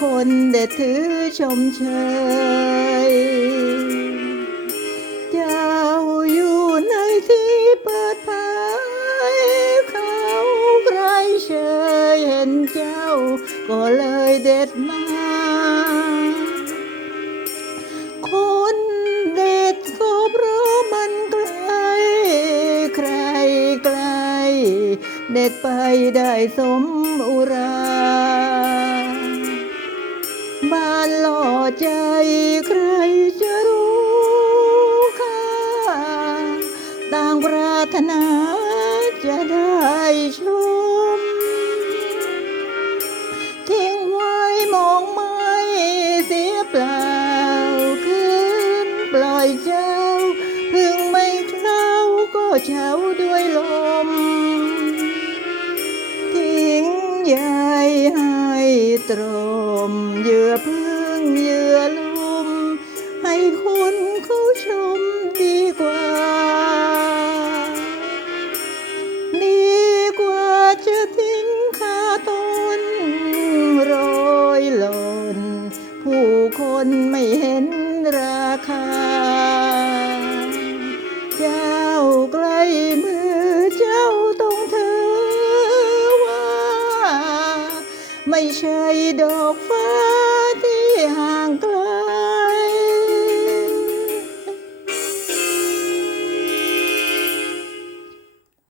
คนเชย เจ้าอยู่ในที่เปิดเผยเขาใครเชยเห็นเจ้า ก็เลยเด็ดมา คนเด็ดก็เพราะมันไกลใครไกล เด็ดไปได้สมอุรา บ้านหล่อใจใครจะรู้ค่าต่างปรารถนาจะได้ชม ทิ้งไว้มองไม่เสียเปล่าคืนปล่อยเจ้า พึ่งไม่เข้าก็เฉาด้วยลม ทิ้งยายให้ตร มเหยื่อพึ่งเหยื่อลุม ให้คนเขาชมดีกว่า ดีกว่าจะทิ้งคาต้นรอยหล่น ผู้คนไม่เห็นราคา ไม่ใช่ดอกฟ้า